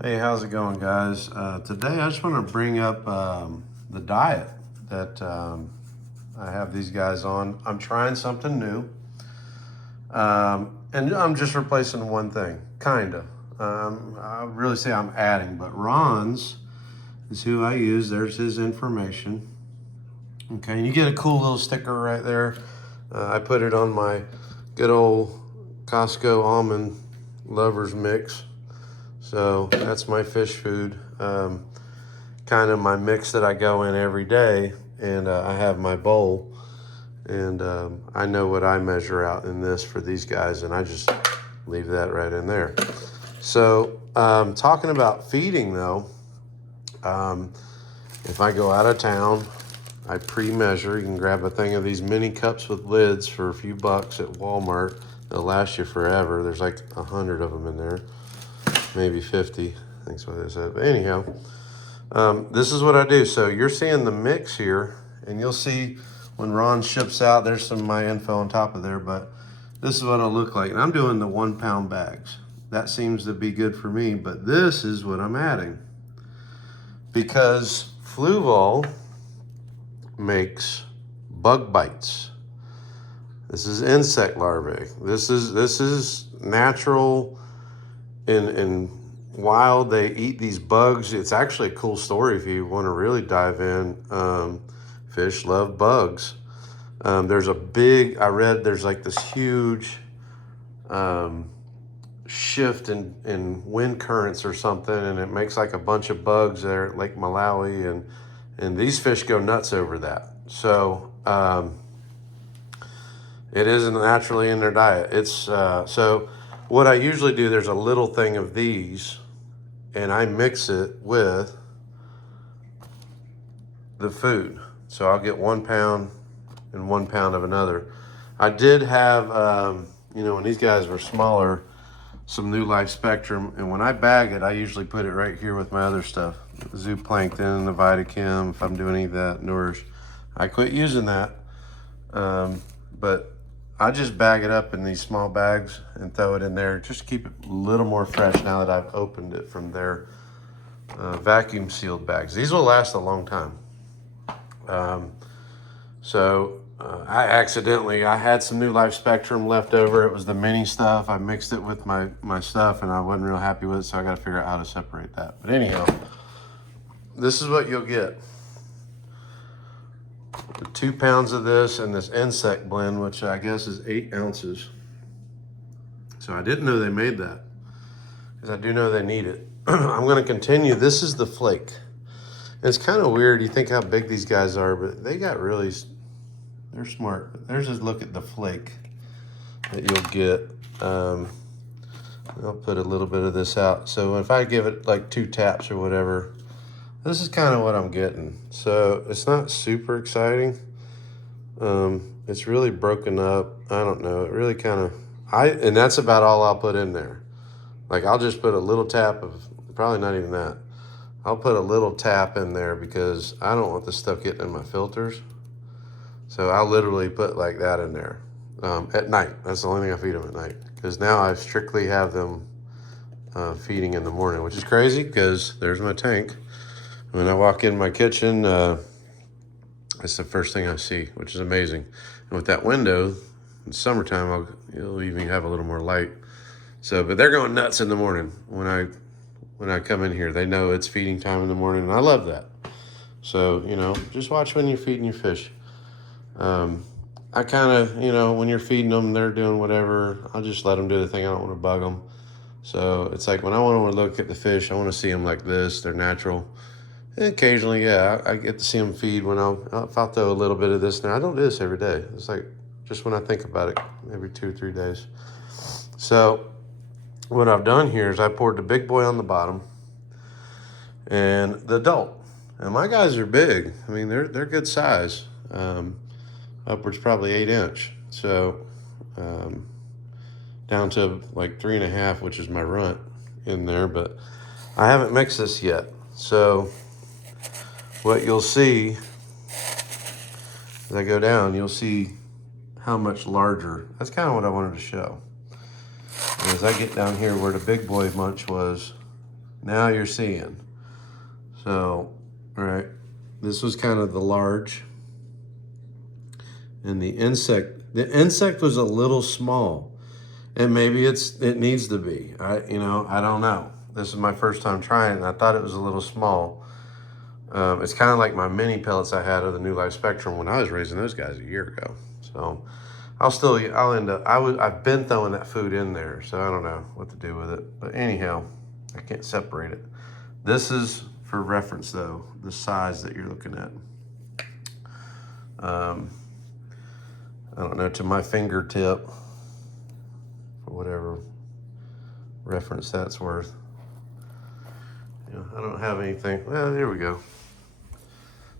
Hey, how's it going, guys? Today I just want to bring up the diet that I have these guys on. I'm trying something new, and I'm just replacing one thing, kinda. I would really say I'm adding, but Ron's is who I use. There's his information. Okay, and you get a cool little sticker right there. I put it on my good old Costco almond lovers mix. So that's my fish food, kind of my mix that I go in every day, and I have my bowl, and I know what I measure out in this for these guys, and I just leave that right in there. So talking about feeding though, if I go out of town, I pre-measure. You can grab a thing of these mini cups with lids for a few bucks at Walmart. They'll last you forever. There's like 100 of them in there. Maybe 50, I think that's what they said. But anyhow, this is what I do. So you're seeing the mix here, and you'll see when Ron ships out, there's some of my info on top of there, but this is what it'll look like. And I'm doing the 1 pound bags. That seems to be good for me, but this is what I'm adding. Because Fluval makes bug bites. This is insect larvae. This is natural. And wild, they eat these bugs. It's actually a cool story if you want to really dive in. Fish love bugs. There's a big, I read there's like this huge shift in wind currents or something, and it makes like a bunch of bugs there at Lake Malawi, and these fish go nuts over that. So it isn't naturally in their diet. It's so what I usually do, there's a little thing of these, and I mix it with the food. So I'll get 1 pound and 1 pound of another. I did have, when these guys were smaller, some New Life Spectrum, and when I bag it, I usually put it right here with my other stuff. Zooplankton, the Vitachem, if I'm doing any of that, Nourish. I quit using that, but I just bag it up in these small bags and throw it in there just to keep it a little more fresh now that I've opened it from their vacuum sealed bags. These will last a long time. I had some New Life Spectrum left over. It was the mini stuff. I mixed it with my stuff, and I wasn't real happy with it, so I got to figure out how to separate that. But anyhow, this is what you'll get. 2 pounds of this and this insect blend, which I guess is 8 ounces. So I didn't know they made that, because I do know they need it. I'm going to continue. This is the flake. And it's kind of weird. You think how big these guys are, but they got really, they're smart. But there's just look at the flake that you'll get. I'll put a little bit of this out. So if I give it like 2 taps or whatever, this is kind of what I'm getting. So it's not super exciting. It's really broken up. I don't know. It really kind of, and that's about all I'll put in there. Like I'll just put a little tap of, probably not even that. I'll put a little tap in there because I don't want this stuff getting in my filters. So I'll literally put like that in there at night. That's the only thing I feed them at night. Because now I strictly have them feeding in the morning, which is crazy because there's my tank. When I walk in my kitchen, that's the first thing I see, which is amazing. And with that window, in summertime, you'll even have a little more light. So, but they're going nuts in the morning when I come in here. They know it's feeding time in the morning, and I love that. So, just watch when you're feeding your fish. I kind of, when you're feeding them, they're doing whatever. I'll just let them do the thing. I don't want to bug them. So it's like when I want to look at the fish, I want to see them like this. They're natural. And occasionally, yeah, I get to see them feed if I'll throw a little bit of this in there. I don't do this every day. It's like just when I think about it, every 2 or 3 days. So what I've done here is I poured the big boy on the bottom and the adult. And my guys are big. I mean, they're good size. Upwards probably 8 inch. So down to like 3.5, which is my runt in there. But I haven't mixed this yet. So what you'll see as I go down, you'll see how much larger. That's kind of what I wanted to show. And as I get down here where the big boy munch was, Now you're seeing. So, all right, this was kind of the large. And the insect was a little small. And maybe it needs to be. I don't know. This is my first time trying it, and I thought it was a little small. It's kind of like my mini pellets I had of the New Life Spectrum when I was raising those guys a year ago. So I've been throwing that food in there, so I don't know what to do with it. But anyhow, I can't separate it. This is for reference though, the size that you're looking at. I don't know, to my fingertip, for whatever reference that's worth. I don't have anything. Well, there we go.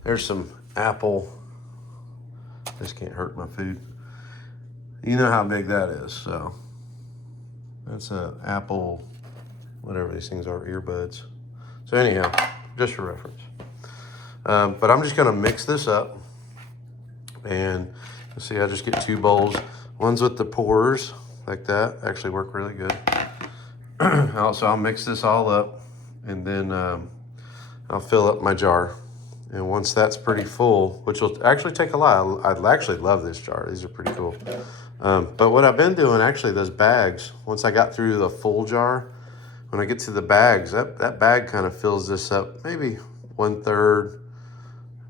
There's some apple. This can't hurt my food. You know how big that is, so that's a apple, whatever these things are, earbuds. So anyhow, just for reference. But I'm just gonna mix this up, and you see I just get 2 bowls. One's with the pourers, like that, actually work really good. Also, I'll mix this all up, and then I'll fill up my jar. And once that's pretty full, which will actually take a lot, I actually love this jar. These are pretty cool. But what I've been doing, actually, those bags, once I got through the full jar, when I get to the bags, that bag kind of fills this up, maybe 1/3,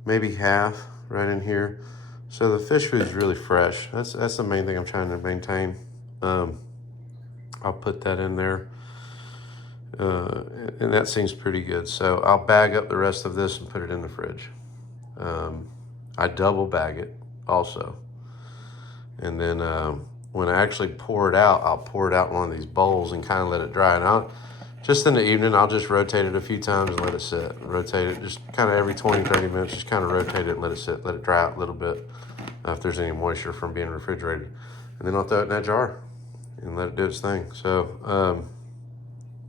maybe half right in here. So the fish food is really fresh. That's the main thing I'm trying to maintain. I'll put that in there. And that seems pretty good. So I'll bag up the rest of this and put it in the fridge. I double bag it also. And then when I actually pour it out, I'll pour it out in one of these bowls and kind of let it dry. And just in the evening, I'll just rotate it a few times and let it sit. Rotate it just kind of every 20, 30 minutes, just kind of rotate it and let it sit, let it dry out a little bit if there's any moisture from being refrigerated. And then I'll throw it in that jar and let it do its thing. So,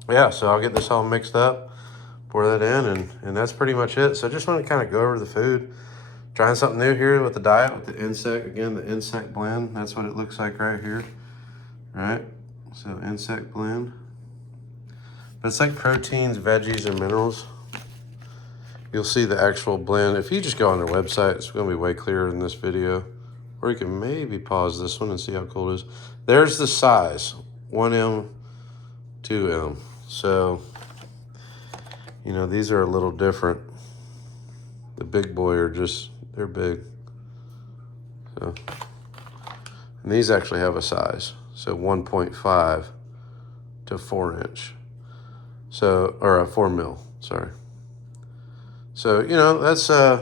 yeah, so I'll get this all mixed up, pour that in, and that's pretty much it. So I just want to kind of go over the food. Trying something new here with the diet, with the insect. Again, the insect blend. That's what it looks like right here. All right, so insect blend. But it's like proteins, veggies, and minerals. You'll see the actual blend. If you just go on their website, it's going to be way clearer than this video. Or you can maybe pause this one and see how cool it is. There's the size, 1M, 2M. So, these are a little different. The big boy are just, they're big. So, and these actually have a size. So 1.5 to 4 inch. So, or a 4 mil, sorry. So, that's, I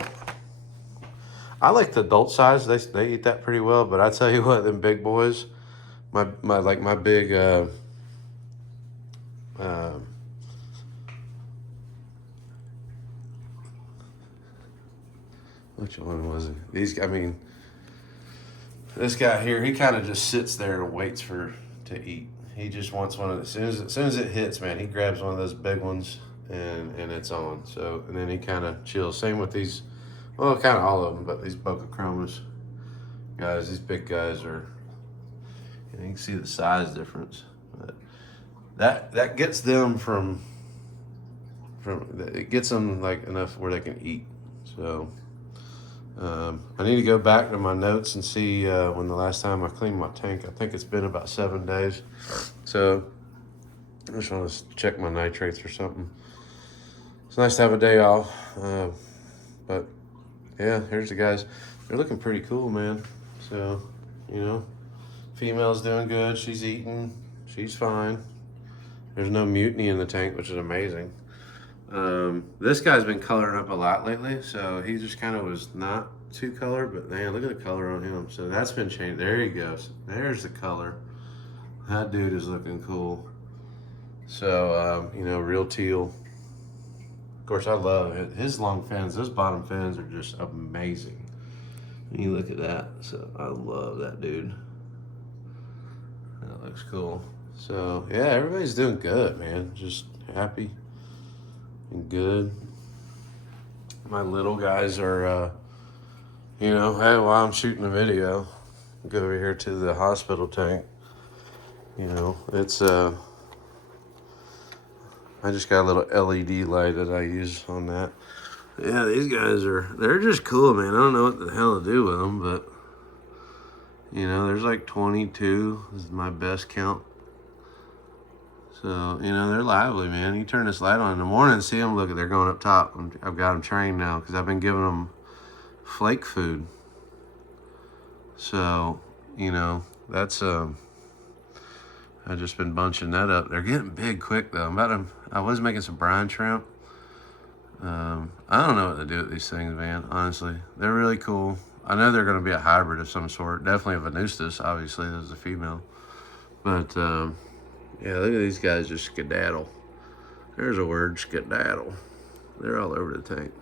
like the adult size. They eat that pretty well, but I tell you what, them big boys, my big, which one was it? This guy here, he kind of just sits there and waits to eat. He just wants one of the, as soon as it hits, man, he grabs one of those big ones and it's on. So, and then he kind of chills. Same with these, well, kind of all of them, but these Boca Chromas guys, these big guys are, you can see the size difference. But that gets them it gets them like enough where they can eat. So I need to go back to my notes and see when the last time I cleaned my tank. I think it's been about 7 days. So I just want to check my nitrates or something. It's nice to have a day off. But yeah, here's the guys. They're looking pretty cool, man. So, female's doing good. She's eating. She's fine. There's no mutiny in the tank, which is amazing. This guy's been coloring up a lot lately, so he just kind of was not too colored, but man, look at the color on him. So that's been changed. There he goes. There's the color. That dude is looking cool. So, real teal. Of course, I love it. His long fins, those bottom fins are just amazing. You look at that. So I love that dude. That looks cool. So yeah, everybody's doing good, man. Just happy and good. My little guys are, hey, while I'm shooting the video, go over here to the hospital tank. It's I just got a little LED light that I use on that. Yeah, these guys they're just cool, man. I don't know what the hell to do with them, but you know, there's like 22. This is my best count. So, you know, they're lively, man. You turn this light on in the morning and see them, look, they're going up top. I've got them trained now because I've been giving them flake food. So, you know, that's, I've just been bunching that up. They're getting big quick, though. I was making some brine shrimp. I don't know what to do with these things, man, honestly. They're really cool. I know they're going to be a hybrid of some sort. Definitely a Venustus, obviously. This is a female. But, yeah, look at these guys just skedaddle. There's a word, skedaddle. They're all over the tank.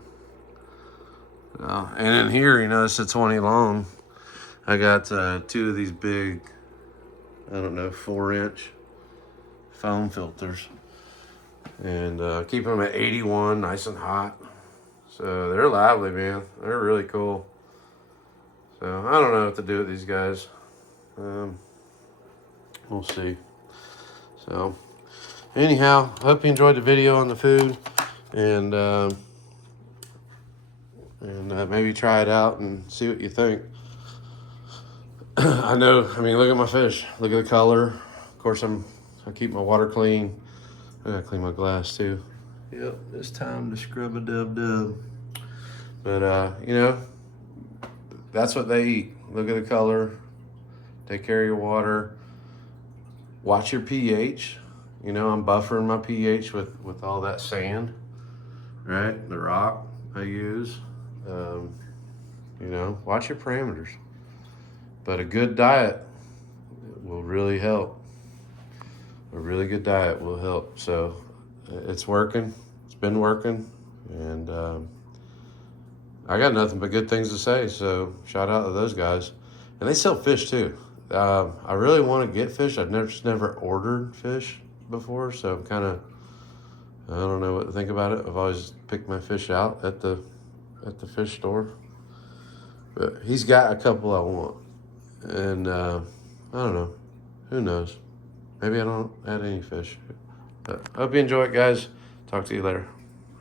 And in here, you notice it's 20 long. I got 2 of these big, I don't know, 4-inch foam filters. And keep them at 81, nice and hot. So they're lively, man. They're really cool. So I don't know what to do with these guys. We'll see. So anyhow, hope you enjoyed the video on the food, and maybe try it out and see what you think. I mean, look at my fish. Look at the color. Of course, I keep my water clean. I gotta clean my glass too. Yep, it's time to scrub a dub. But you know, that's what they eat. Look at the color. Take care of your water. Watch your pH. You know, I'm buffering my pH with all that sand, right? The rock I use. You know, watch your parameters. But a good diet will really help. A really good diet will help. So it's working. It's been working. And I got nothing but good things to say. So shout out to those guys. And they sell fish too. I really want to get fish. I've never ordered fish before, so I'm kind of, I don't know what to think about it. I've always picked my fish out at the fish store, but he's got a couple I want, and I don't know. Who knows? Maybe I don't add any fish. But I hope you enjoy it, guys. Talk to you later.